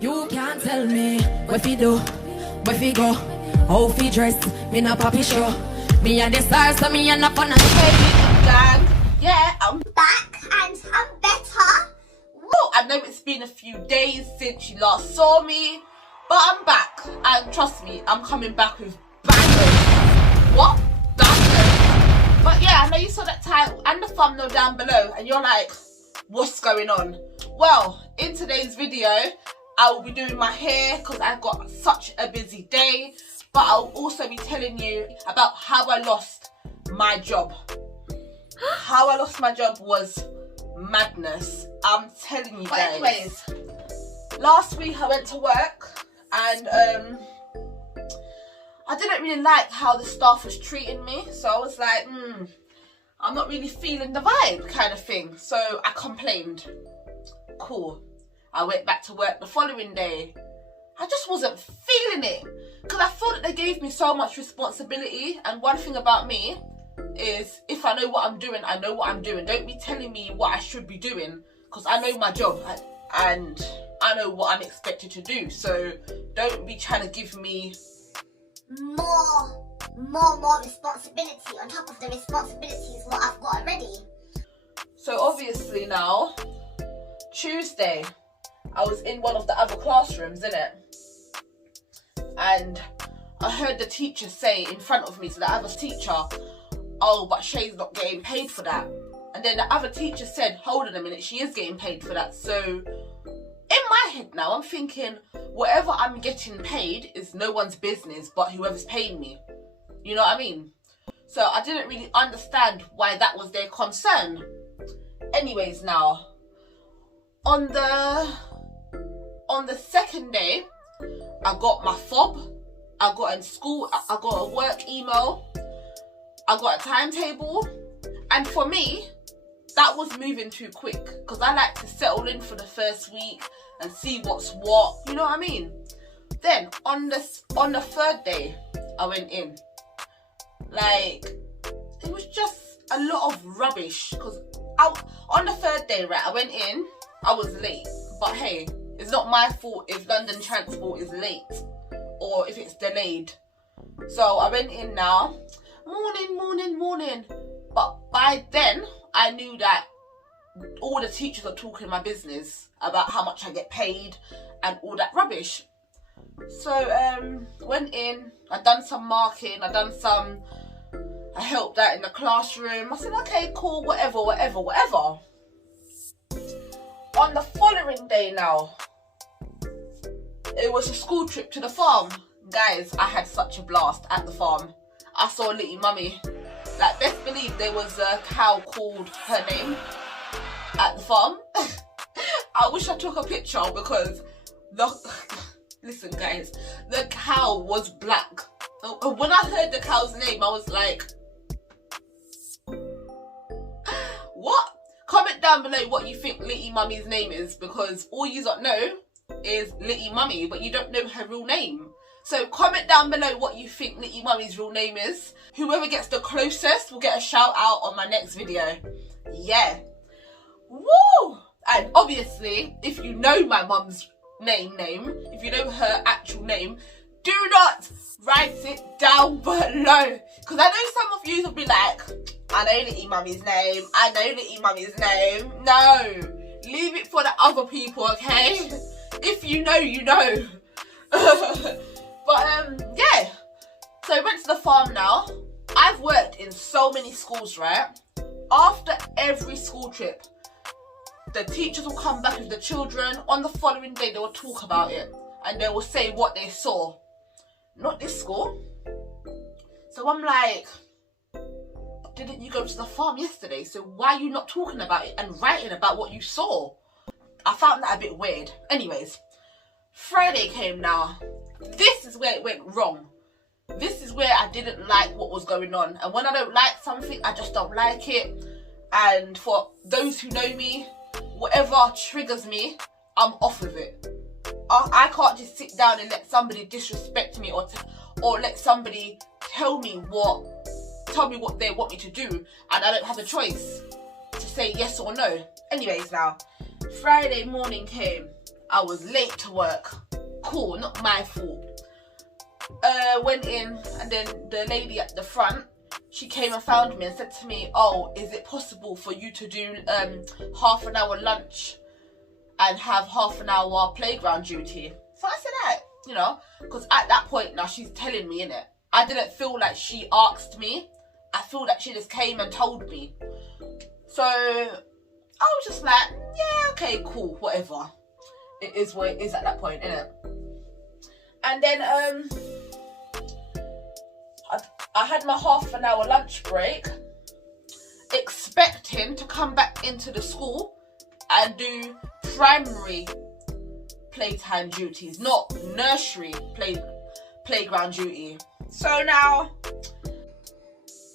You can't tell me what fi do, what fi go, how fi dress. Me no papi show. Me and the stars, so me and up on a gang. Yeah, I'm back and I'm better. Woo! I know it's been a few days since you last saw me, but I'm back. And trust me, I'm coming back with bangers. What? Bangers. But yeah, I know you saw that title and the thumbnail down below and you're like, what's going on? Well, in today's video, I will be doing my hair because I've got such a busy day, but I'll also be telling you about how I lost my job. How I lost my job was madness. I'm telling you guys. But anyways, last week I went to work and I didn't really like how the staff was treating me. So I was like, I'm not really feeling the vibe kind of thing. So I complained. Cool. I went back to work the following day. I just wasn't feeling it because I thought that they gave me so much responsibility. And one thing about me is if I know what I'm doing, I know what I'm doing. Don't be telling me what I should be doing because I know my job and I know what I'm expected to do. So don't be trying to give me more responsibility on top of the responsibilities what I've got already. So obviously now, Tuesday, I was in one of the other classrooms, innit? And I heard the teacher say in front of me to the other teacher, oh, but Shay's not getting paid for that. And then the other teacher said, hold on a minute, she is getting paid for that. So in my head now, I'm thinking, whatever I'm getting paid is no one's business but whoever's paying me. You know what I mean? So I didn't really understand why that was their concern. Anyways now, on the second day, I got my fob, I got in school, I got a work email, I got a timetable, and for me, that was moving too quick because I like to settle in for the first week and see what's what, you know what I mean? Then on the third day, I went in. Like, it was just a lot of rubbish because on the third day, right, I went in, I was late, but hey, it's not my fault if London Transport is late or if it's delayed. So I went in now, morning. But by then, I knew that all the teachers are talking my business about how much I get paid and all that rubbish. So went in, I done some marking, I helped out in the classroom. I said, okay, cool, whatever. On the following day now, it was a school trip to the farm. Guys, I had such a blast at the farm. I saw Litty Mummy. Like, best believe there was a cow called her name at the farm. I wish I took a picture because listen guys, the cow was black. When I heard the cow's name, I was like, what? Comment down below what you think Litty Mummy's name is because all you don't know is Litty Mummy, but you don't know her real name. So comment down below what you think Litty Mummy's real name is. Whoever gets the closest will get a shout out on my next video. Yeah. Woo! And obviously, if you know my mum's name, if you know her actual name, do not write it down below. Because I know some of you will be like, I know Litty Mummy's name. No. Leave it for the other people, okay? If you know, you know. But yeah. So I went to the farm now. I've worked in so many schools, right? After every school trip, the teachers will come back with the children. On the following day, they will talk about it. And they will say what they saw. Not this school. So I'm like, didn't you go to the farm yesterday? So why are you not talking about it and writing about what you saw? I found that a bit weird. Anyways, Friday came now. This is where it went wrong. This is where I didn't like what was going on. And when I don't like something, I just don't like it. And for those who know me, whatever triggers me, I'm off of it. I can't just sit down and let somebody disrespect me or let somebody tell me what they want me to do and I don't have a choice to say yes or no. Anyways now, Friday morning came. I was late to work. Cool, not my fault. Went in, and then the lady at the front, she came and found me and said to me, oh, is it possible for you to do half an hour lunch and have half an hour playground duty? So I said that, you know, because at that point now she's telling me, innit? I didn't feel like she asked me. I feel like she just came and told me. So I was just like, yeah, okay, cool, whatever. It is what it is at that point, innit? And then I had my half an hour lunch break, expecting to come back into the school and do primary playtime duties, not nursery playground duty. So now,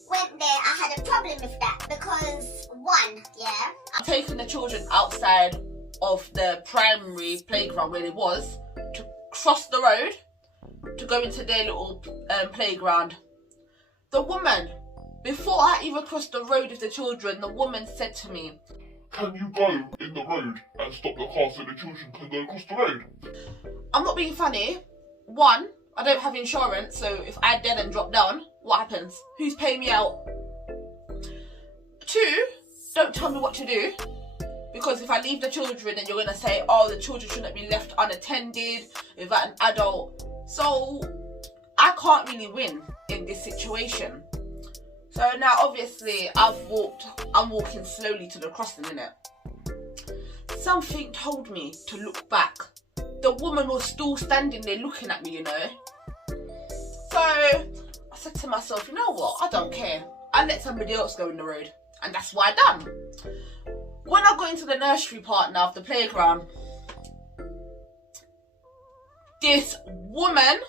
went there, I had a problem with that because one, yeah, I'm taking the children outside of the primary playground where it was to cross the road to go into their little playground. The woman, before I even crossed the road with the children, the woman said to me, can you go in the road and stop the car so the children can go across the road? I'm not being funny. One, I don't have insurance, so if I dead and drop down, what happens? Who's paying me out? Two, don't tell me what to do, because if I leave the children, then you're going to say, oh, the children shouldn't be left unattended without an adult. So I can't really win in this situation. So now obviously I'm walking slowly to the crossing, innit? Something told me to look back. The woman was still standing there looking at me, you know. So I said to myself, you know what, I don't care. I let somebody else go in the road, and that's what I done. When I got into the nursery part now of the playground, this woman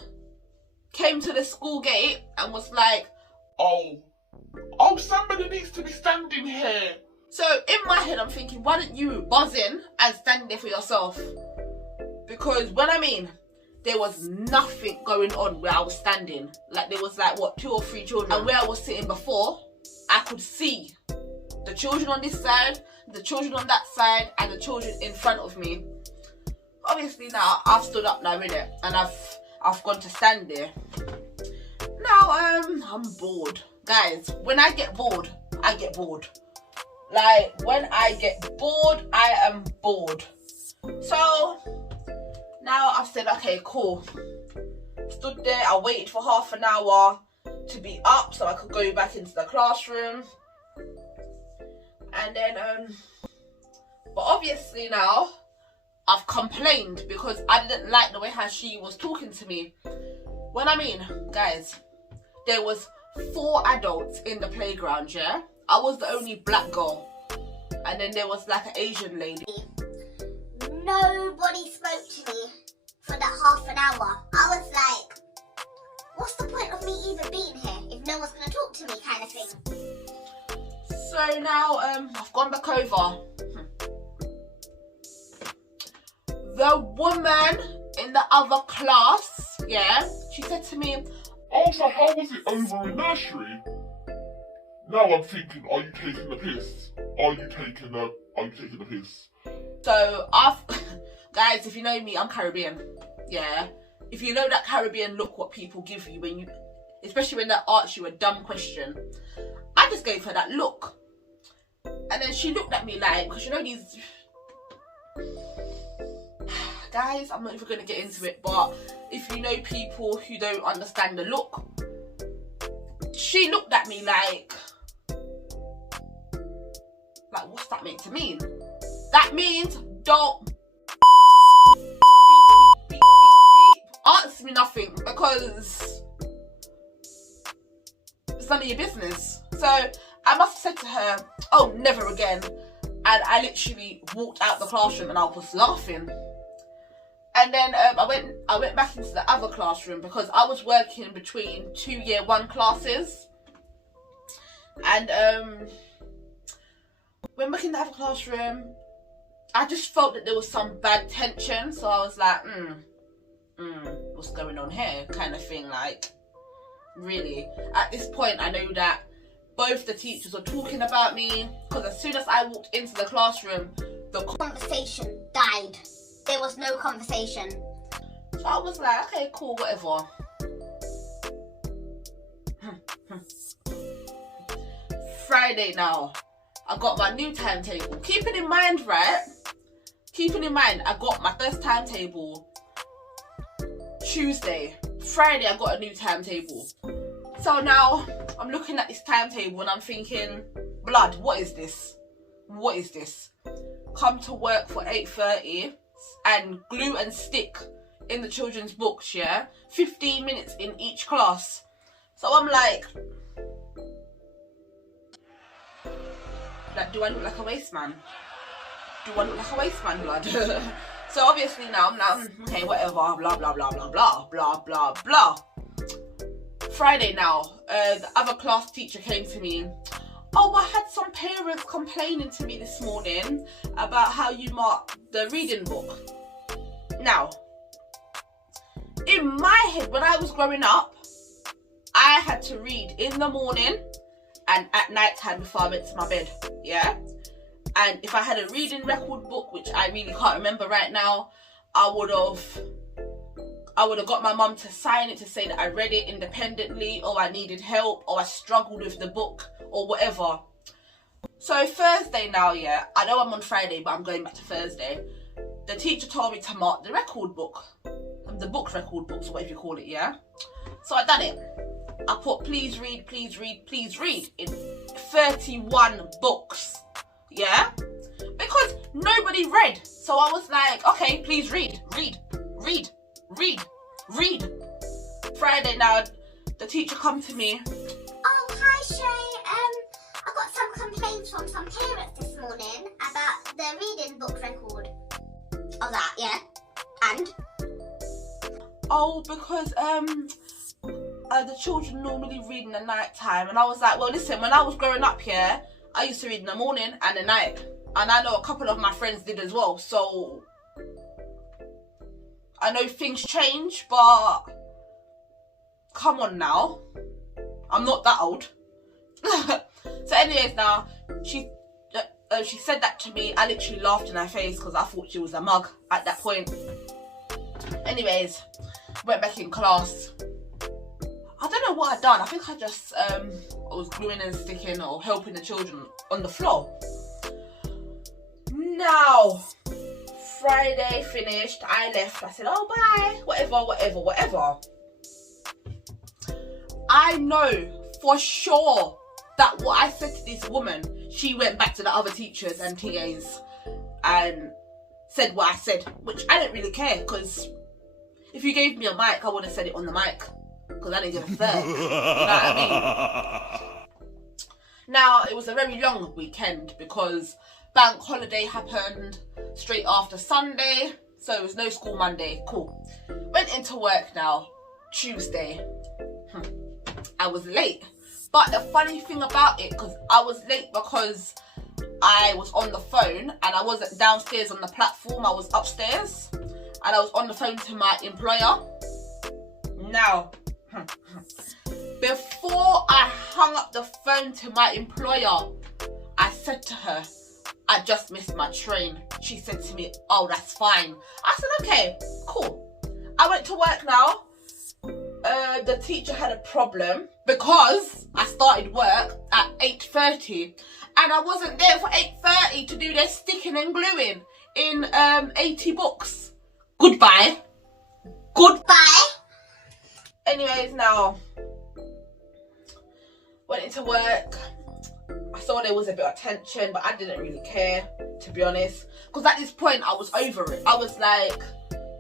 came to the school gate and was like, Oh, somebody needs to be standing here. so in my head I'm thinking, why don't you buzz in and stand there for yourself? Because when I mean, there was nothing going on where I was standing. Like there was like, what, 2 or 3 children. And where I was sitting before, I could see the children on this side, the children on that side, and the children in front of me. Obviously now, I've stood up now, innit? And I've gone to stand there. Now, I'm bored. Guys, when I get bored, I get bored. Like, when I get bored, I am bored. So, now I've said, okay, cool. Stood there, I waited for half an hour to be up so I could go back into the classroom. And then, but obviously now, I've complained because I didn't like the way how she was talking to me. When I mean, guys, there was 4 adults in the playground, yeah? I was the only black girl. And then there was like an Asian lady. nobody spoke to me for that half an hour. I was like, what's the point of me even being here if no one's going to talk to me, kind of thing. So now I've gone back over. The woman in the other class, yeah, she said to me, "Oh, so how was it over in nursery?" Now I'm thinking, are you taking the piss? Are you taking the piss? So guys, if you know me, I'm Caribbean, yeah. If you know that Caribbean look what people give you when you, especially when they ask you a dumb question, I just gave her that look. And then she looked at me like, because you know these, guys, I'm not even going to get into it, but if you know people who don't understand the look, she looked at me like what's that meant to mean? That means don't answer me nothing because it's none of your business. So I must have said to her, "Oh, never again." And I literally walked out the classroom and I was laughing. And then I went back into the other classroom because I was working between 2 year 1 classes. And went back in the other classroom. I just felt that there was some bad tension. So I was like, what's going on here? Kind of thing, like, really. At this point, I know that both the teachers were talking about me because as soon as I walked into the classroom, the Conversation died. There was no conversation. So I was like, okay, cool, whatever. Friday now, I got my new timetable. Keeping in mind, I got my first timetable Tuesday. Friday, I got a new timetable. So now, I'm looking at this timetable and I'm thinking, blood, what is this? What is this? Come to work for 8:30 and glue and stick in the children's books, yeah? 15 minutes in each class. So I'm like, do I look like a waste man? Do I look like a waste man, blood? So obviously now I'm like, okay, whatever, blah, blah, blah, blah, blah, blah, blah, blah. Friday now, the other class teacher came to me. Oh, I had some parents complaining to me this morning about how you mark the reading book. Now, in my head, when I was growing up, I had to read in the morning and at night time before I went to my bed, yeah? And if I had a reading record book, which I really can't remember right now, I would have got my mum to sign it to say that I read it independently, or I needed help, or I struggled with the book, or whatever. So Thursday now, yeah, I know I'm on Friday, but I'm going back to Thursday. The teacher told me to mark the record book, the book record books, or whatever you call it, yeah? So I done it. I put please read, please read, please read in 31 books, yeah? Because nobody read. So I was like, okay, please read, read, read, read, read. Friday now, the teacher come to me. Oh, hi Shay. I got some complaints from some parents this morning about the reading book record. Oh, that, yeah. And? Oh, because the children normally read in the night time. And I was like, well, listen, when I was growing up here, I used to read in the morning and the night. And I know a couple of my friends did as well. So I know things change, but come on now. I'm not that old. So anyways, now, she said that to me. I literally laughed in her face because I thought she was a mug at that point. Anyways, went back in class. I don't know what I'd done. I think I just was gluing and sticking or helping the children on the floor. Now, Friday finished, I left. I said, oh, bye, whatever. I know for sure that what I said to this woman, she went back to the other teachers and TAs and said what I said, which I don't really care, because if you gave me a mic, I would have said it on the mic, because I didn't give a fuck. You know what I mean? Now, it was a very long weekend because bank holiday happened straight after Sunday, so it was no school Monday. Cool. Went into work now, Tuesday. I was late. But the funny thing about it, because I was late because I was on the phone and I wasn't downstairs on the platform, I was upstairs and I was on the phone to my employer. Now, before I hung up the phone to my employer, I said to her, I just missed my train. She said to me, oh, that's fine. I said, okay, cool. I went to work now. The teacher had a problem because I started work at 8:30 and I wasn't there for 8:30 to do their sticking and gluing in 80 books. Goodbye. Anyways, now went into work. I saw there was a bit of tension, but I didn't really care, to be honest, because at this point I was over it. I was like,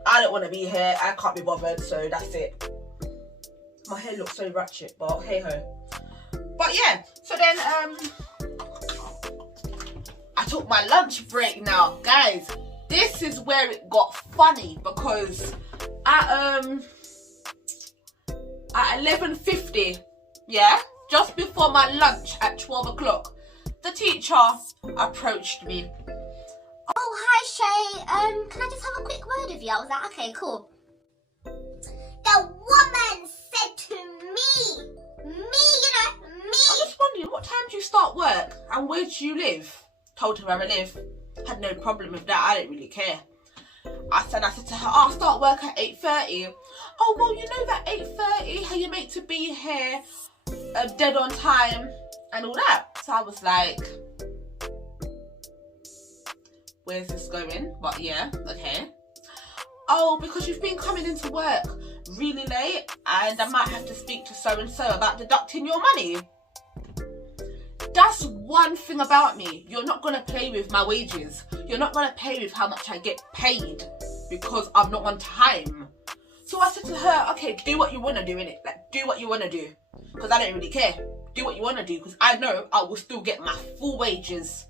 I don't want to be here, I can't be bothered, so that's it. My hair looks so ratchet, but hey ho. But yeah, so then I took my lunch break now. Guys, this is where it got funny, because at 11:50, yeah, just before my lunch at 12 o'clock, the teacher approached me. Oh, hi Shay. Can I just have a quick word with you? I was like, okay, cool. The woman said to me, I'm just wondering, what time do you start work and where do you live? Told her where I live. Had no problem with that, I don't really care. I said to her, I'll start work at 8:30. Oh, well, you know that 8:30, how you meant to be here dead on time and all that. So I was like, where's this going? But yeah, okay. Oh, because you've been coming into work really late and I might have to speak to so-and-so about deducting your money. That's one thing about me. You're not going to play with my wages. You're not going to play with how much I get paid because I'm not on time. So I said to her, okay, do what you want to do, innit? Like, do what you want to do. Because I don't really care. Do what you want to do because I know I will still get my full wages.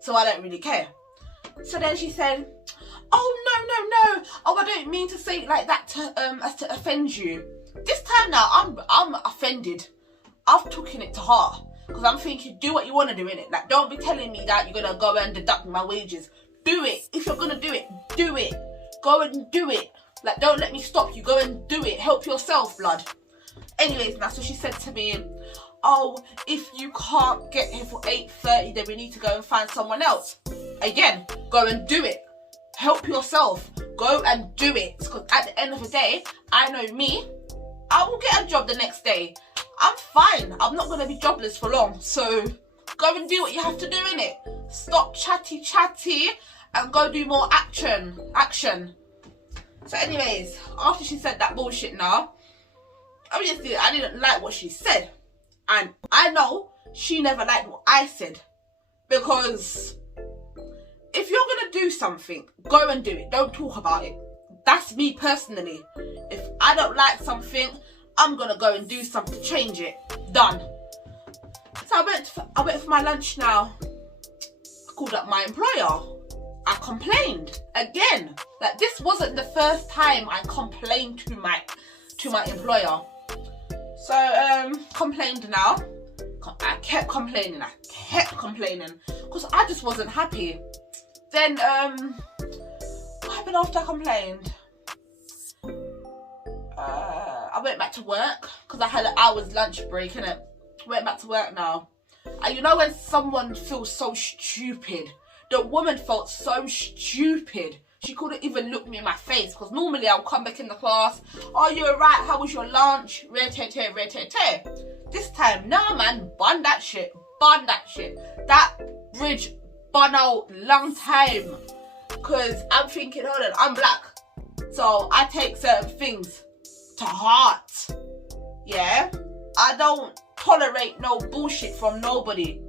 So I don't really care. So then she said, oh, no. Oh, I don't mean to say it like that as to offend you. This time now, I'm offended. I've taken it to heart. Because I'm thinking, do what you want to do, innit? Like, don't be telling me that you're going to go and deduct my wages. Do it. If you're going to do it, do it. Go and do it. Like, don't let me stop you. Go and do it. Help yourself, blood. Anyways, now, so she said to me, oh, if you can't get here for 8:30, then we need to go and find someone else. Again, go and do it. Help yourself. Go and do it. Because at the end of the day, I know me. I will get a job the next day. I'm fine. I'm not going to be jobless for long. So go and do what you have to do, innit? Stop chatty and go do more action. So anyways, after she said that bullshit now, obviously I didn't like what she said. And I know she never liked what I said. Because if you're going to do something, go and do it. Don't talk about it. That's me personally. If I don't like something, I'm going to go and do something to change it. Done. So I went for my lunch now. I called up my employer. I complained again. Like, this wasn't the first time I complained to my employer. So complained now. I kept complaining because I just wasn't happy. Then what happened after I complained? I went back to work because I had an hour's lunch break, innit? Went back to work now. And you know when someone feels so stupid? The woman felt so stupid. She couldn't even look me in my face because normally I'll come back in the class. Oh, you're right. How was your lunch? Re-te-te. This time, nah, man, bun that shit. That bridge bun out long time. Because I'm thinking, hold on, I'm black. So I take certain things to heart. Yeah? I don't tolerate no bullshit from nobody.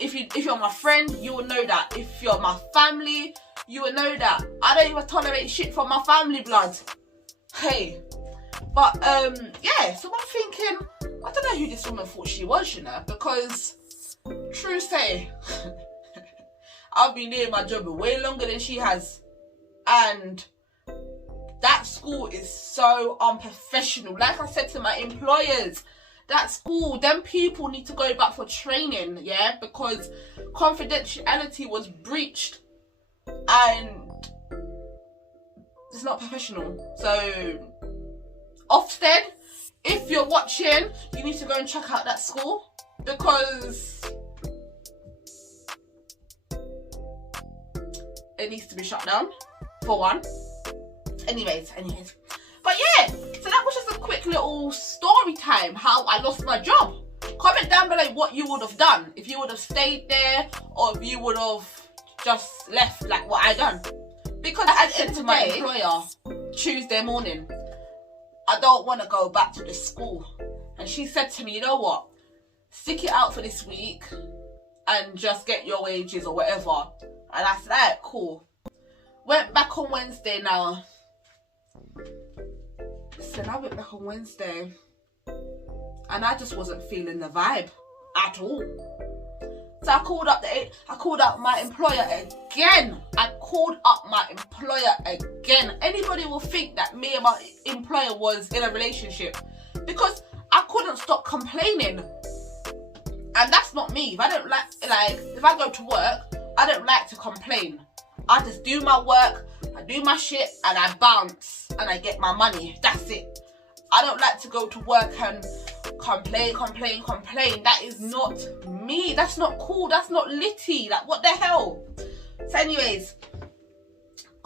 If you're my friend, you will know that. If you're my family, you will know that. I don't even tolerate shit from my family blood. Hey. But, yeah, so I'm thinking, I don't know who this woman thought she was, you know, because, true say, I've been doing my job way longer than she has. And that school is so unprofessional. Like I said to my employers, that school, them people need to go back for training, yeah? Because confidentiality was breached and it's not professional. So, Ofsted, if you're watching, you need to go and check out that school because it needs to be shut down, for one. Anyways. But yeah, so that was just a quick little story time, how I lost my job. Comment down below what you would have done, if you would have stayed there or if you would have just left like what I done. Because I said to my employer Tuesday morning, I don't want to go back to the school. And she said to me, you know what, stick it out for this week and just get your wages or whatever. And I said, alright, cool. Went back on Wednesday now. Listen, I went back on Wednesday and I just wasn't feeling the vibe at all. So I called up my employer again. Anybody will think that me and my employer was in a relationship because I couldn't stop complaining. And that's not me. If I don't like if I go to work, I don't like to complain. I just do my work, I do my shit, and I bounce, and I get my money. That's it. I don't like to go to work and complain. That is not me. That's not cool. That's not Litty. Like, what the hell? So anyways,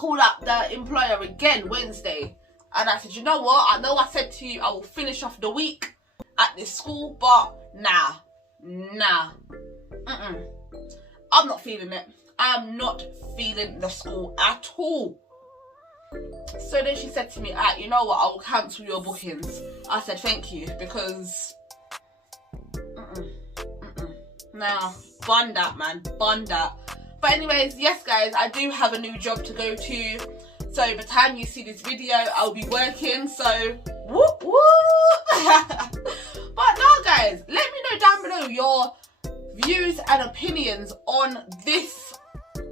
called up the employer again Wednesday, and I said, you know what, I know I said to you I will finish off the week at this school, but nah, I'm not feeling it. I'm not feeling the school at all. So then she said to me, you know what, I will cancel your bookings. I said thank you, because nah, bun that, man, bun that. But anyways, yes guys, I do have a new job to go to. So by the time you see this video, I'll be working, so whoop whoop. But now guys, let me know down below your views and opinions on this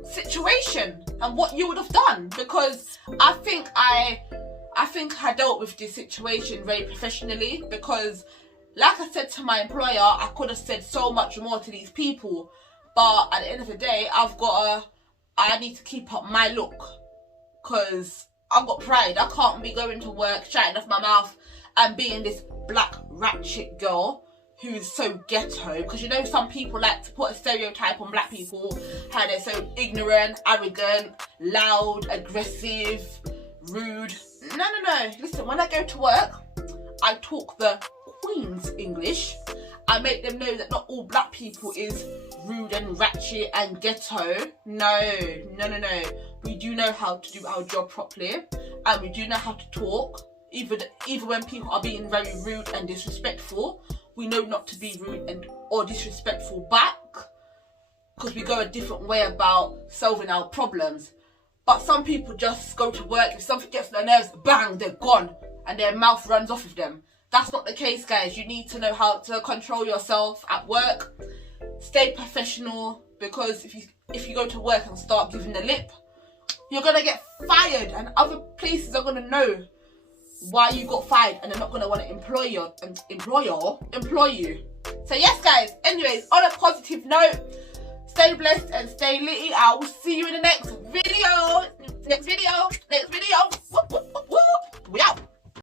situation and what you would have done, because I think I dealt with this situation very professionally, because like I said to my employer, I could have said so much more to these people, but at the end of the day, I need to keep up my look, because I've got pride. I can't be going to work shouting off my mouth and being this black ratchet girl who is so ghetto, because you know some people like to put a stereotype on black people, how they're so ignorant, arrogant, loud, aggressive, rude. No, listen, when I go to work, I talk the Queen's English. I make them know that not all black people is rude and ratchet and ghetto. No. We do know how to do our job properly, and we do know how to talk, even when people are being very rude and disrespectful. We know not to be rude or disrespectful back, because we go a different way about solving our problems. But some people just go to work, if something gets on their nerves, bang, they're gone, and their mouth runs off of them. That's not the case, guys. You need to know how to control yourself at work. Stay professional, because if you go to work and start giving the lip, you're gonna get fired, and other places are gonna know why you got fired, and they're not going to want to employ you. So yes guys, anyways, on a positive note, stay blessed and stay litty. I will see you in the next video.